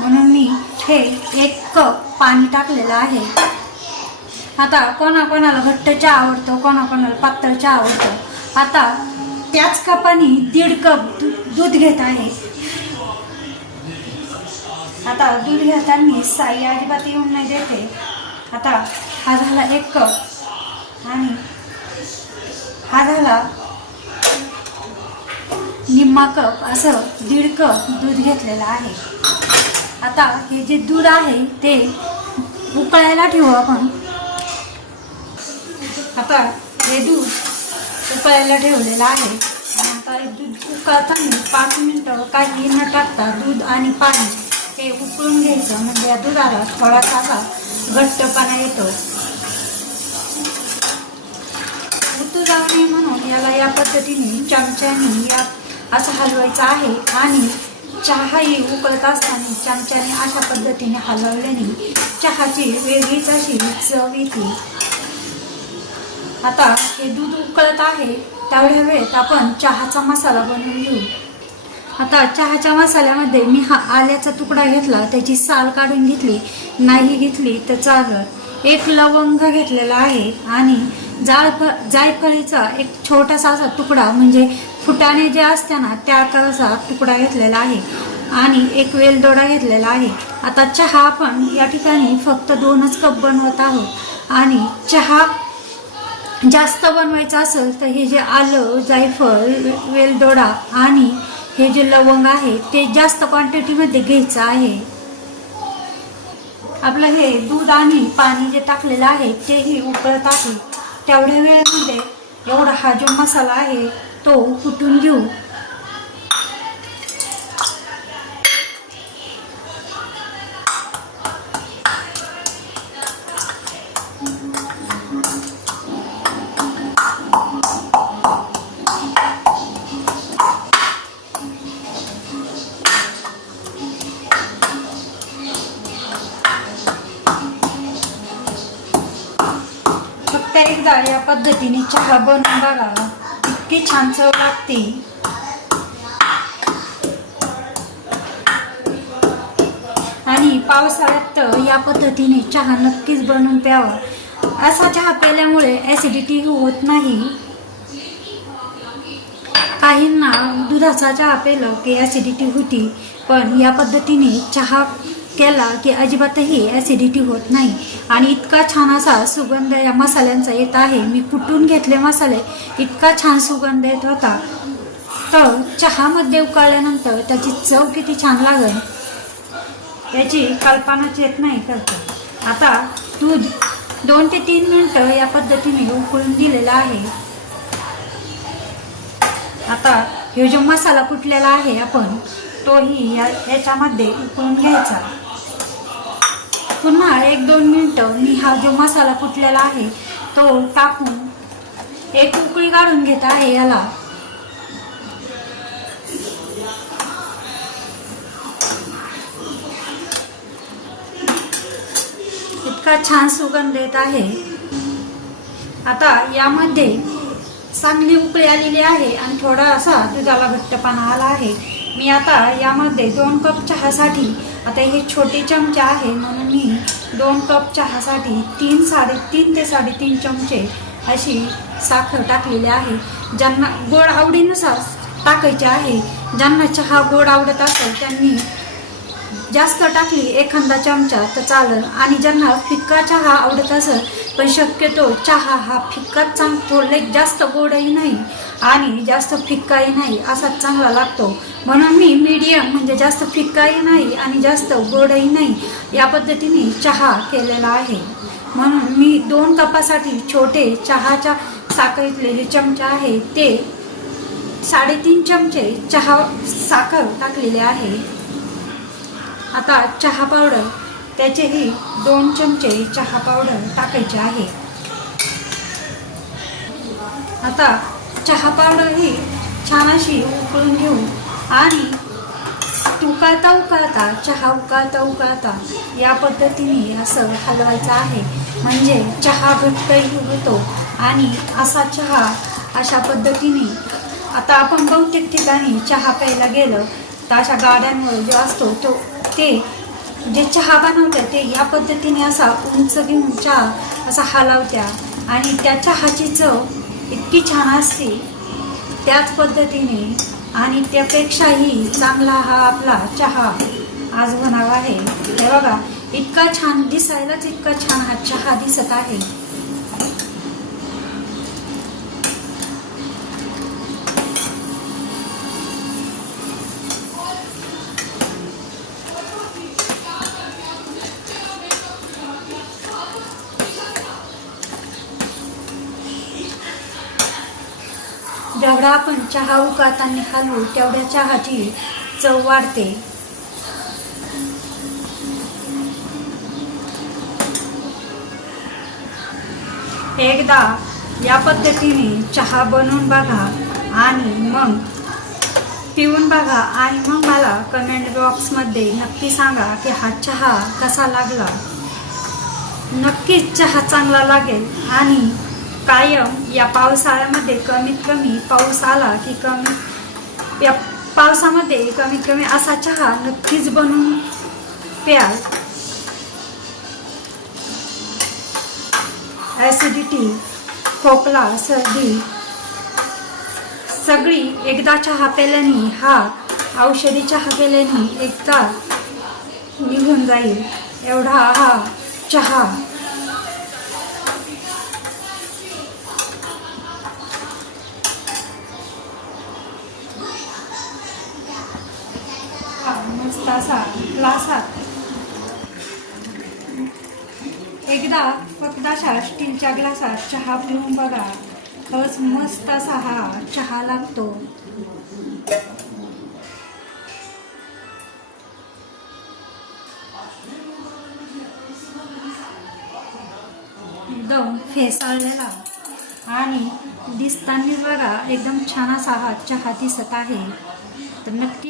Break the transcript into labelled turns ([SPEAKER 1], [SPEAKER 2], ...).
[SPEAKER 1] म्हणून मी हे एक कप पाणी टाकलेलं आहे. आता कोणाकोणाला घट्ट चहा आवडतो कोणाकोणाला पातळ चहा आवडतो. आता त्याच कपाने दीड कप दूध घेत आहे. आता दूध घेताना साई अजिबात येऊन नाही देते. आता हा झाला एक कप. आणि हा झाला निम्मा कप. असं दीड कप दूध घेतलेलं आहे. आता हे जे दूध आहे ते उकळायला ठेवू आपण. आता हे दूध उकळायला ठेवलेलं आहे. आता हे दूध उकळताना पाच मिनटं काही न टाकता दूध आणि पाणी हे उकळून घ्यायचं. म्हणजे या दुधाला थोडासा असा घट्टपणा येतो उतू जाऊ नये म्हणून याला या पद्धतीने चमच्याने या असं हलवायचं आहे. आणि चहाही उकळत असताना चमच्याने अशा पद्धतीने हलवल्याने चहाची वेगळीच अशी चव येते. आता हे दूध उकळत आहे तेवढ्या वेळेत आपण चहाचा मसाला बनवून घेऊ. आता चहाच्या मसाल्यामध्ये मी हा आल्याचा तुकडा घेतला त्याची साल काढून घेतली नाही घेतली तर चालत. एक लवंग घेतलेला आहे आणि जायफ जायफळीचा एक छोटासा असा तुकडा म्हणजे फुटाणे जे असते ना त्या आकाराचा तुकडा घेतलेला आहे आणि एक वेलदोडा घेतलेला आहे. आता चहा आपण या ठिकाणी फक्त दोनच कप बनवत आहोत. आणि चहा जास्त बनवायचं असेल तर हे जे आलं जायफळ वेलदोडा आणि हे जे लवंग आहे ते जास्त क्वांटिटीमध्ये घ्यायचं आहे. आपलं हे दूध आणि पाणी जे टाकलेलं आहे तेही उकळत आहे. तेवढ्या वेळेमध्ये एवढा हा जो मसाला आहे तो कुटून घेऊ? फक्त एकदा या पद्धतीने चहा बनवून बघा. इतकी छान चव लागते. आणि पावसाळ्यात तर या पद्धतीने चहा नक्कीच बनवून प्यावा. असा चहा प्यायल्यामुळे ॲसिडिटी होत नाही. काहींना दुधाचा चहा पेलं की ॲसिडिटी होती पण या पद्धतीने चहा केला की अजिबातही ॲसिडिटी होत नाही. आणि इतका छान असा सुगंध या मसाल्यांचा येत आहे. मी कुटून घेतले मसाले? इतका छान सुगंध येत होता. तर चहामध्ये उकळल्यानंतर त्याची चव किती छान लागेल? याची कल्पनाच येत नाही करतो आता दूध दोन ते तीन मिनटं या पद्धतीने उकळून दिलेलं आहे. आता हे जो मसाला कुटलेला आहे आपण तोही या याच्यामध्ये उकळून घ्यायचा. पुन्हा एक दोन मिनटं मी हा जो मसाला कुटलेला आहे तो टाकून एक उकळी काढून घेत आहे याला. इतका छान सुगंध येत आहे. आता यामध्ये चांगली उकळी आलेली आहे आणि थोडा असा दुधाला घट्टपणा आला आहे. मी आता यामध्ये दोन कप चहासाठी आता हे छोटे चमचे आहे म्हणून मी दोन कप चहासाठी तीन साडेतीन ते साडेतीन चमचे अशी साखर टाकलेली आहे. ज्यांना गोड आवडीनुसार टाकायचे आहे. ज्यांना चहा गोड आवडत असेल त्यांनी जास्त टाकली एखादा चमचा तर चालेल आणि ज्यांना फिक्का चहा आवडत असेल पण शक्यतो चहा हा फिक्काच चांग थोडले जास्त गोडही नाही आणि जास्त फिक्काही नाही असाच चांगला लागतो. म्हणून मी मीडियम म्हणजे जास्त फिक्काही नाही आणि जास्त गोडही नाही या पद्धतीने चहा केलेला आहे. म्हणून मी दोन कपासाठी छोटे चहाच्या साखरेतलेले चमचे आहे ते साडेतीन चमचे चहा साखर टाकलेले आहे. आता चहा पावडर त्याचेही दोन चमचे चहा पावडर टाकायचे आहे. आता चहा पावडर ही छान अशी उकळून घेऊ आणि उकळता उकळता चहा उकळता उकळता या पद्धतीने असं हलवायचं आहे. म्हणजे चहा घट्टही होतो आणि असा चहा अशा पद्धतीने आता आपण बहुतेक ठिकाणी चहा प्यायला गेलं तर अशा गाड्यांवर जो असतो तो ते जे चहा बनवत्या ते या पद्धतीने असा उंच घेऊन चहा असा हलावत्या. आणि त्या चहाची चव इतकी छान असते त्याच पद्धतीने आणि त्यापेक्षाही चांगला हा आपला चहा आज बनावा आहे. हे बघा इतका छान दिसायलाच इतका छान हा चहा दिसत आहे. जेवढा आपण चहा उकळताना हलवू तेवढ्या चहाची चव वाढते. एकदा या पद्धतीने चहा बनवून बघा आणि मग पिऊन बघा आणि मग मला कमेंट बॉक्समध्ये नक्की सांगा की हा चहा कसा लागला. नक्कीच चहा चांगला लागेल आणि कायम या पावसाळ्यामध्ये कमीत कमी पाऊस आला की कमी या पावसामध्ये कमीत कमी असा चहा नक्कीच बनवून प्या. ॲसिडिटी खोकला सर्दी. सगळी एकदा चहा प्याल्याने हा औषधी चहा प्याल्याने एकदा निघून जाईल. एवढा हा चहा हा मस्त ग्लासात एकदा फक्त अशा स्टीलच्या ग्लासात चहा पिऊन बघा. खरंच मस्त असा हा चहा लागतो. एकदम फेसाळलेला आणि दिसताना बघा एकदम छान असा हा चहा दिसत आहे. तर नक्की